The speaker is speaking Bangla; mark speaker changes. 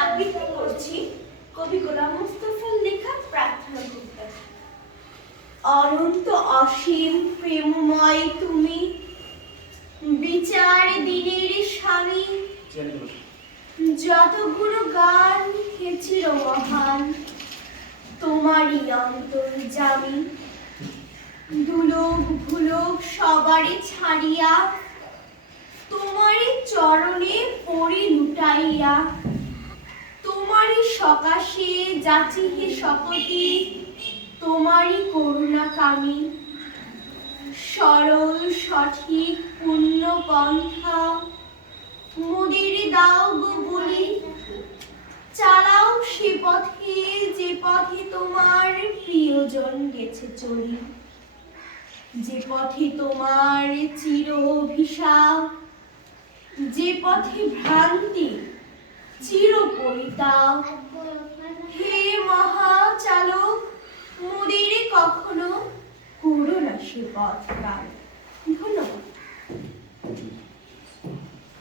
Speaker 1: আবৃত্তি করছি কবি গোলাম মুস্তফার লেখা প্রার্থনা কবিতা অনন্ত অসীম প্রেমময় তুমি বিচার দিনের স্বামী। যতগুলো গান হেছিল মহান তোমারই অন্তর জামি। দুলোক ভুলোক সবারই ছাড়িয়া তোমারই চরণে পড়ি লুটাইয়া। তোমারই সকাশে যাচিহে শপথি, তোমারই করুণা কামি। সরল, সঠিক পূর্ণ পন্থা, মুদির দাও গো বলি। চালাও সে পথে, যে পথে তোমার প্রিয়জন গেছে চলি যে পথে তোমার চির অভিশাপ যে পথে ভ্রান্তি চির পরিতাপ হে মহাচালক মুদিরে কখনো করো সে পথ কাল।